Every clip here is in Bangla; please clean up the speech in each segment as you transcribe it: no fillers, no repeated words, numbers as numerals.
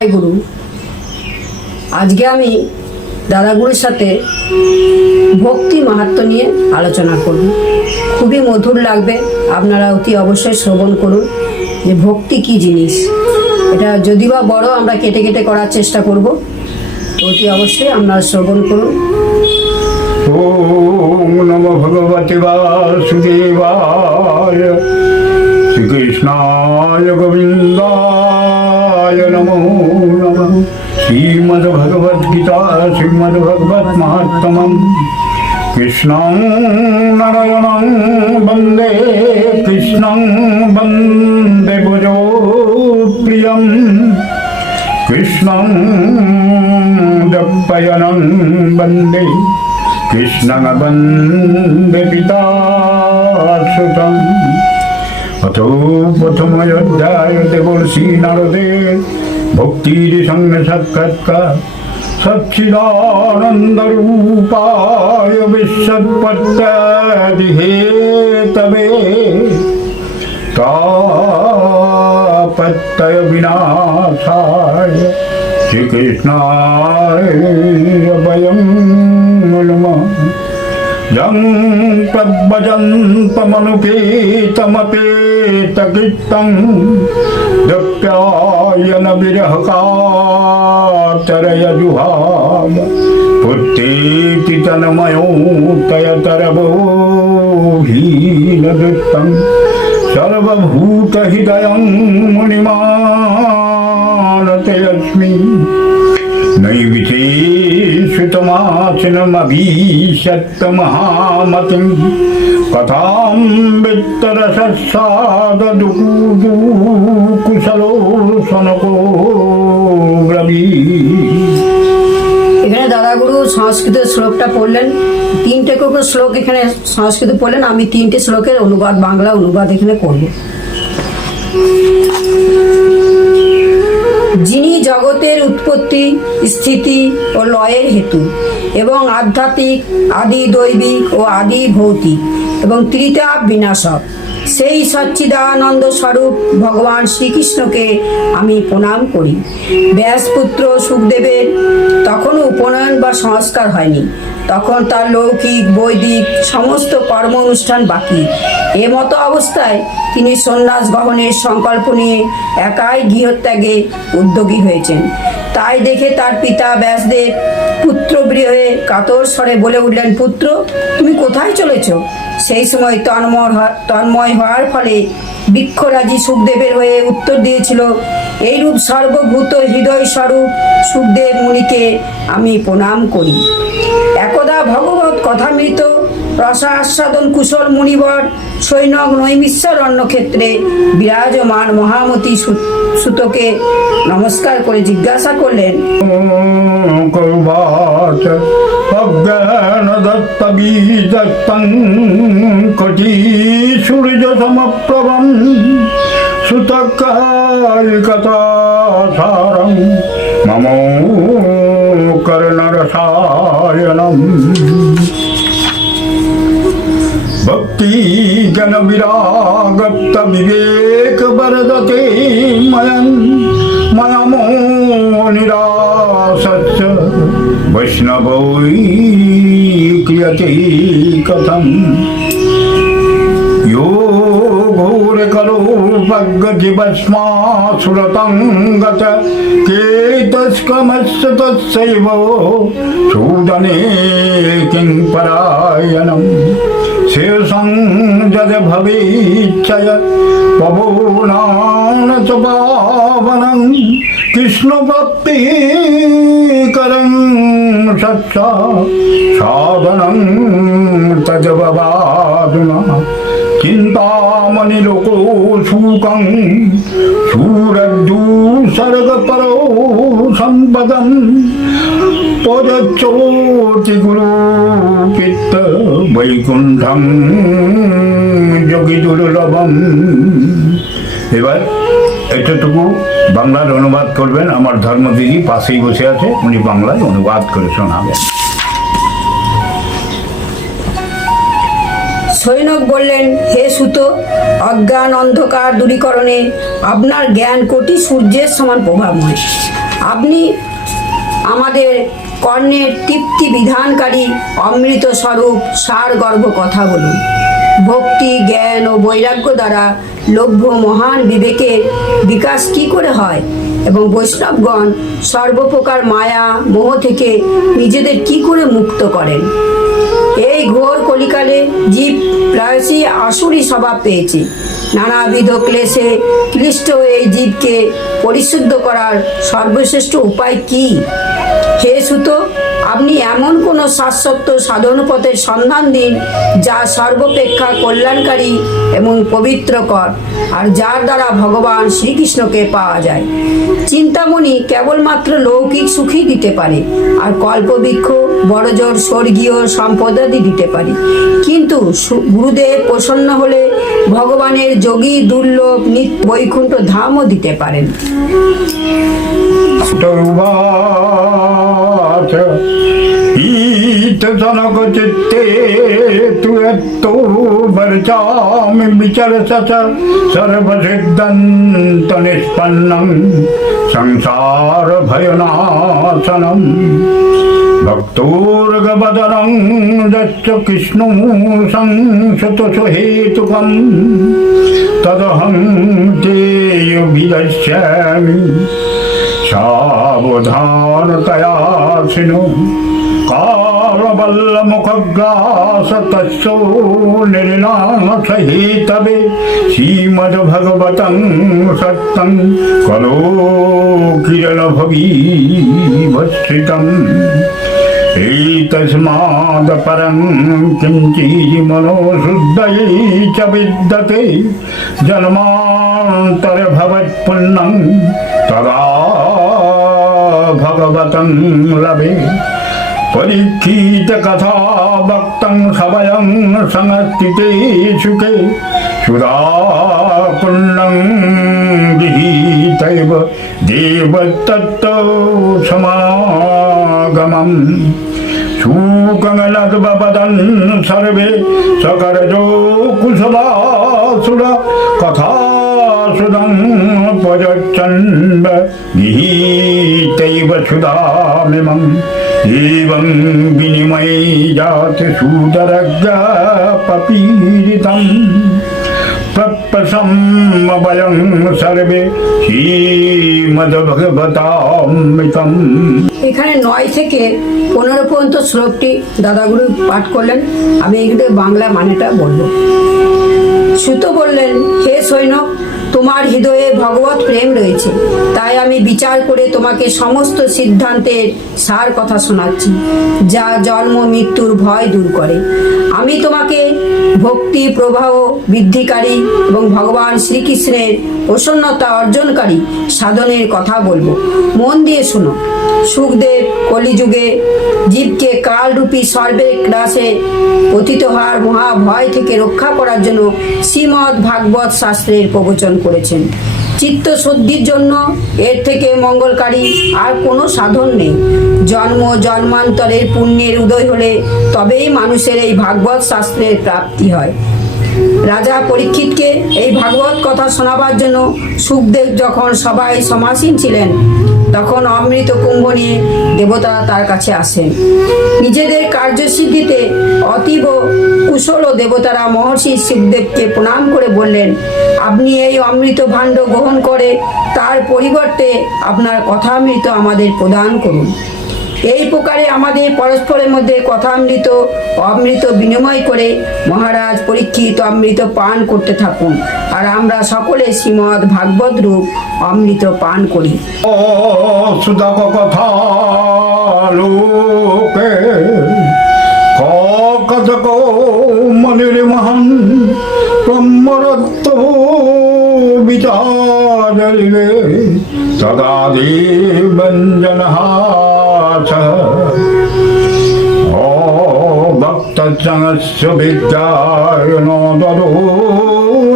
গুরু, আজকে আমি দাদাগুরুর সাথে ভক্তি মাহাত্ম্য নিয়ে আলোচনা করব। খুবই মধুর লাগবে, আপনারা অতি অবশ্যই শ্রবণ করুন যে ভক্তি কি জিনিস। এটা যদি বা বড়, আমরা কেটে কেটে করার চেষ্টা করব, অতি অবশ্যই আপনারা শ্রবণ করুন। ওম নমো ভগবতে বাসুদেবায় শ্রীকৃষ্ণায় গোবিন্দায় নমো নমঃ। শ্রীমদ্ভগবদ্গীতা শ্রীমদ্ভগবদ্মহাত্ম্যম কৃষ্ণং নারায়ণং বন্দে কৃষ্ণং বন্দে ভুজো প্রিয়ম কৃষ্ণং দপ্পয়নং বন্দে কৃষ্ণং বন্দে পিতা সুতম। অথ প্রথম অধ্যায় দেবর্ষি নারদের ভক্তির সঙ্গে সাক্ষাৎকার সচ্চিদানন্দ রূপায় বিশ্বৎপত্যাদি হেতবে তাপত্রয় বিনাশায় শ্রীকৃষ্ণায় বয়ং নমঃ। যং প্রব্রজন্তমনুপেতমপেতকৃত্যং দপ্যায়ন বিরহকাতরয় জুহাব পুত্রেতি তন্ময়ো তয়তরবোভীনদৃষ্টং সর্বভূতহৃদয়ং মুনিমানতে অস্মি নৈবিশেষিতমাসিনমভীষত্তমহামতিং কথাং বিত্তরসস্বাদদুকূদু কুশলো সনকো ব্রবীৎ। এখানে দাদাগুরু সংস্কৃত শ্লোকটা পড়লেন, তিনটে করে শ্লোক এখানে সংস্কৃত পড়লেন। আমি তিনটে শ্লোকের অনুবাদ, বাংলা অনুবাদ এখানে করব। যিনি জগতের উৎপত্তি, স্থিতি ও লয়ের হেতু এবং আধ্যাত্মিক, আদি দৈবিক ও আদি ভৌতিক এবং ত্রিতাপ বিনাশক, সেই সচ্চিদানন্দ স্বরূপ ভগবান শ্রীকৃষ্ণকে আমি প্রণাম করি। ব্যাসপুত্র সুখদেবের তখনও উপনয়ন বা সংস্কার হয়নি, তখন তার লৌকিক বৈদিক সমস্ত কর্ম অনুষ্ঠান বাকি। এমতো অবস্থায় তিনি সন্ন্যাস গ্রহণের সংকল্প নিয়ে একাই গৃহত্যাগে উদ্যোগী হয়েছেন। তাই দেখে তার পিতা ব্যাসদেব পুত্রপ্রিয় হয়ে কাতর স্বরে বলে উঠলেন, পুত্র, তুমি কোথায় চলেছ? সেই সময় তন্ময় হওয়ার ফলে বৃক্ষরাজি সুখদেবের হয়ে উত্তর দিয়েছিল, এইরূপ সর্বভূত হৃদয় স্বরূপ সুখদেব মুনিকে আমি প্রণাম করি। একদা ভগবত কথামৃত রসাস্বাদন কুশল মুনিবর সৈনক নৈমিষার অন্নক্ষেত্রে বিরাজমান মহামতি সুতকে নমস্কার করে জিজ্ঞাসা করলেন, অজ্ঞান দত্ত বীজস্তং কটি সূর্য সমপ্রভম সুতকালিকতাসারং মম কর্ণরসায়নম। ভক্তি জ্ঞান বিরাগপ্ত বিবেক বরদতে ময়ং ময়মো নিরাসস্য বৈষ্ণবৈ ক্রিয়তে কথম। यो घोरकरो भग्गजीवस्मासुरतं गत केतस्कमस्य तस्यैव सूदने किं परायणम्। शेषं यद् भवेच्छय पवनान च पावनं कृष्णभक्तिकरं सत्सा साधनं तजववादुना। चिन्तामणि लोको शूकं सूरज्जूसर्गपरो सम्पदं पदच्योति गुरुपित्त वैकुण्ठं যোগী দুর্লভম। এবার এতটুকু বাংলার অনুবাদ করবেন আমার ধর্মদিদি, পাশেই বসে আছে, উনি বাংলায় অনুবাদ করে শোনাবেন। সৈনক বললেন, হে সুত, অজ্ঞান অন্ধকার দূরীকরণে আপনার জ্ঞান কোটি সূর্যের সমান প্রভাবময়। আপনি আমাদের কর্ণের তৃপ্তি বিধানকারী অমৃত স্বরূপ সারগর্ভ কথা বলুন। ভক্তি, জ্ঞান ও বৈরাগ্য দ্বারা লভ্য মহান বিবেকের বিকাশ কি করে হয় এবং বৈষ্ণবগণ সর্বপ্রকার মায়া মোহ থেকে নিজেদের কি করে মুক্ত করেন। এই ঘোর কলিকালে জীব প্রায়শই আসুরি স্বভাব পেয়েছে। নানাবিধ ক্লেশে ক্লিষ্ট এই জীবকে পরিশুদ্ধ করার সর্বশ্রেষ্ঠ উপায় কি? হে সুত, আপনি এমন কোনো শাশ্বত সাধন পথের সন্ধান দিন যা সর্বাপেক্ষা কল্যাণকারী এবং পবিত্রকর, আর যার দ্বারা ভগবান শ্রীকৃষ্ণকে পাওয়া যায়। চিন্তামণি কেবলমাত্র লৌকিক সুখই দিতে পারে, আর কল্পবৃক্ষ বড়জোর স্বর্গীয় সম্পদাদি দিতে পারে, কিন্তু গুরুদেব প্রসন্ন হলে ভগবানের যোগী দুর্লভ নিত্য বৈকুণ্ঠ ধামও দিতে পারেন। जनक चित्ते तु यत्तो वर्चामि विचरस सर्वसिद्धन्त निष्पन्नं संसार भयनाशनं भक्तोर्गवदनं दच्च कृष्णो संसुतसुहेतुकं तदहं तेयुभिदस्यामि सावधानतया शृणु कालवल्लमुखग्रास तत्सो निर्नाशहेतवे श्रीमद्भगवतं सत्तं कलो किरणभवीभत्सितम् एतस्मादपरं किञ्चिन्मनोशुद्धये च विद्यते जन्मान्तरभवत्पुण्यं तदा भगवतं लभे। परीक्षित कथा भक्तं सवयं संस्थिते सुखे सुधाकुण्डं गृहीतैव देवतत्तो समागमम् सुकंगलद्वपदन् सर्वे सकरजो कुशलासुर कथासुदं पजच्छन्द गृहीतैव सुधामिमम् एवं विनिमये जात सूदरज्ञपीडितं प्रपसमवयं सर्वे श्रीमद्भगवतामृतम्। এখানে 9 থেকে 15 পর্যন্ত শ্লোকটি দাদাগুরু পাঠ করলেন। আমি এখানে বাংলা মানেটা বলবো। সুত বললেন, হে সৈনক, তোমার হৃদয়ে ভগবত প্রেম রয়েছে, তাই আমি বিচার করে তোমাকে সমস্ত সিদ্ধান্তের সার কথা শোনাচ্ছি, যা জন্ম মৃত্যুর ভয় দূর করে। আমি তোমাকে ভক্তি প্রবাহ বৃদ্ধিকারী এবং ভগবান শ্রীকৃষ্ণের প্রসন্নতা অর্জনকারী সাধনের কথা বলবো। মন দিয়ে শোনো। সুখদেব কলিযুগে জীবকে কালরূপী সর্বের গ্রাসে পতিত হওয়ার মহাভয় থেকে রক্ষা করার জন্য শ্রীমদ্ ভাগবত শাস্ত্রের প্রবচন করেছেন। চিত্ত শুদ্ধির জন্য এর থেকে মঙ্গলকারী আর কোনো সাধন নেই। জন্ম জন্মান্তরের পুণ্যের উদয় হলে তবেই মানুষের এই ভাগবত শাস্ত্রের প্রাপ্তি হয়। রাজা পরীক্ষিতকে এই ভাগবত কথা শোনাবার জন্য সুখদেব যখন সবাই সমাসীন ছিলেন, তখন অমৃত কুম্ভ নিয়ে দেবতা তার কাছে আসেন। নিজেদের কার্যসিদ্ধিতে অতীব কুশল দেবতারা মহর্ষি সুখদেবকে প্রণাম করে বললেন, আপনি এই অমৃত ভাণ্ড গ্রহণ করে তার পরিবর্তে আপনার কথামৃত আমাদের প্রদান করুন। এই প্রকারে আমাদের পরস্পরের মধ্যে কথামৃত অমৃত বিনিময় করে মহারাজ পরীক্ষিত অমৃত পান করতে থাকুন, আর আমরা সকলে শ্রীমদ্ ভাগবত রূপ অমৃত পান করি। সুদাক কথা লোকে কতক মনির মহান ব্রহ্মরত্ব বিচারিবে সদা দেবঞ্জন ভক্তজনস্য বিদ্যায় নদরো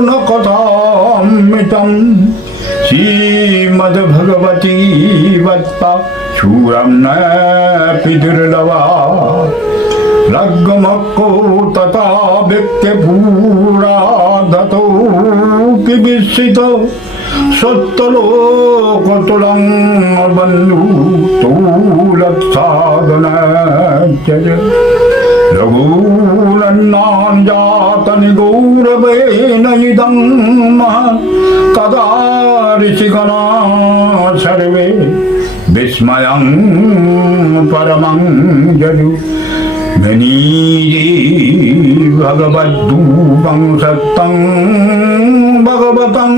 ন কথামৃতম শ্রীমদ্ভগবতী বত্তা শূরম ন পিদুর্লভা লগ্মক্কো তথা ব্যক্তি পুরাধতো বিস্মিত सत्यलोकतुलं बन्धु तूलत्साधनजय रघूनन्नाञ्जातनि गौरवेण इदं कदा ऋषिगणा सर्वे विस्मयं परमं जयु मनीये भगवद्रूपं सत्तं भगवतं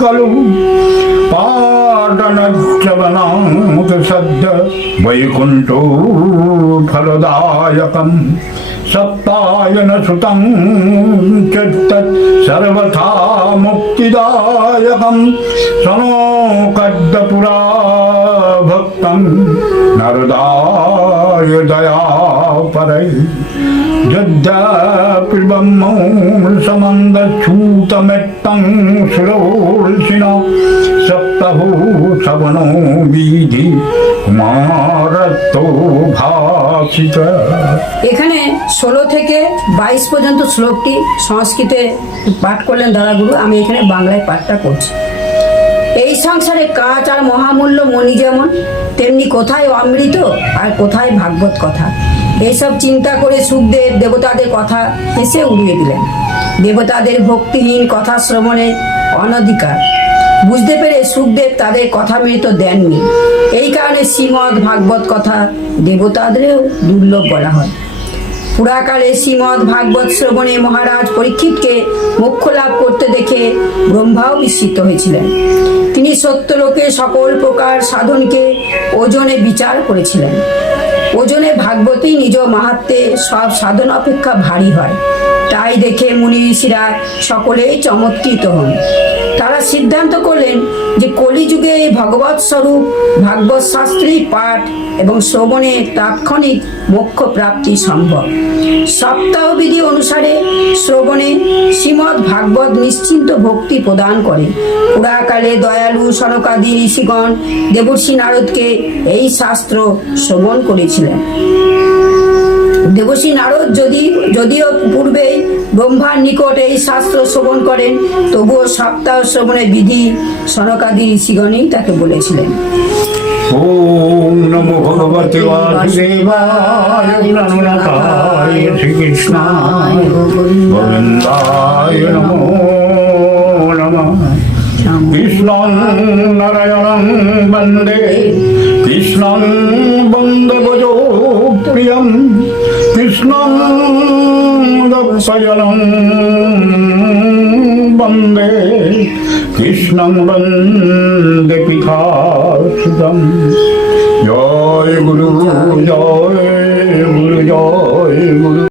खलु पाटनश्रवणात् सद्य वैकुण्ठो फलदायकं सप्तायनसुतं च तत् सर्वथा मुक्तिदायकं सनोकद्दपुरा भक्तं नरदाय दयापरै यद्यपि ब्रह्मसमन्दच्छूतमेत्तं सुरोर्षिणा सप्तहो सवनो बीधि कुमारत्तो भासित। এখানে 16 থেকে 22 পর্যন্ত শ্লোকটি সংস্কৃতে পাঠ করলেন দাদাগুরু। আমি এখানে বাংলায় পাঠটা করছি। এই সংসারে কাঁচ আর মহামূল্য মণি যেমন, তেমনি কোথায় অমৃত আর কোথায় ভাগবত কথা। এইসব চিন্তা করে সুখদেব দেবতাদের কথা হেসে উড়িয়ে দিলেন। দেবতাদের ভক্তিহীন কথা শ্রবণে অনধিকার বুঝতে পেরে সুখদেব তাদের কথামৃত দেননি। এই কারণে শ্রীমদ্ ভাগবত কথা দেবতাদেরও দুর্লভ বলা হয়। পুরাকালে শ্রীমদ্ ভাগবত শ্রবণে মহারাজ পরীক্ষিতকে মোক্ষ লাভ করতে দেখে ব্রহ্মাও বিস্মিত হয়েছিলেন। তিনি সত্যলোকে সকল প্রকার সাধনকে ওজনে বিচার করেছিলেন। ওজনে ভাগবতী নিজ মাহাত্ম্যে সব সাধন অপেক্ষা ভারী হয়। তাই দেখে মুনি ঋষিরা সকলেই চমৎকৃত হন। তারা সিদ্ধান্ত করলেন যে কলিযুগে এই ভগবৎ স্বরূপ ভাগবত শাস্ত্রী পাঠ এবং শ্রবণে তাৎক্ষণিক মোক্ষ প্রাপ্তি সম্ভব। সপ্তাহবিধি অনুসারে শ্রবণে শ্রীমদ্ ভাগবত নিশ্চিন্ত ভক্তি প্রদান করে। পুরাকালে দয়ালু সনকাদি ঋষিগণ দেবর্ষি নারদকে এই শাস্ত্র শ্রবণ করেছিলেন। দেবর্ষি নারদ যদিও পূর্বেই ব্রহ্মার নিকট এই শাস্ত্র শ্রবণ করেন, তবুও সপ্তাহ শ্রবণের বিধি সনকাদি ঋষিগণই তাকে বলেছিলেন। ওম নমো ভগবতে বাসুদেবায় প্রাণনাথায় শ্রীকৃষ্ণায় গোবিন্দায় নমো নমঃ। কৃষ্ণং নারায়ণং বন্দে কৃষ্ণং বন্দে ভজো প্রিয়ং কৃষ্ণং দক্ষয়ণং বন্দে কৃষ্ণং বন্দে পিতাসুতং। জয় গুরু জয় গুরু জয় গুরু।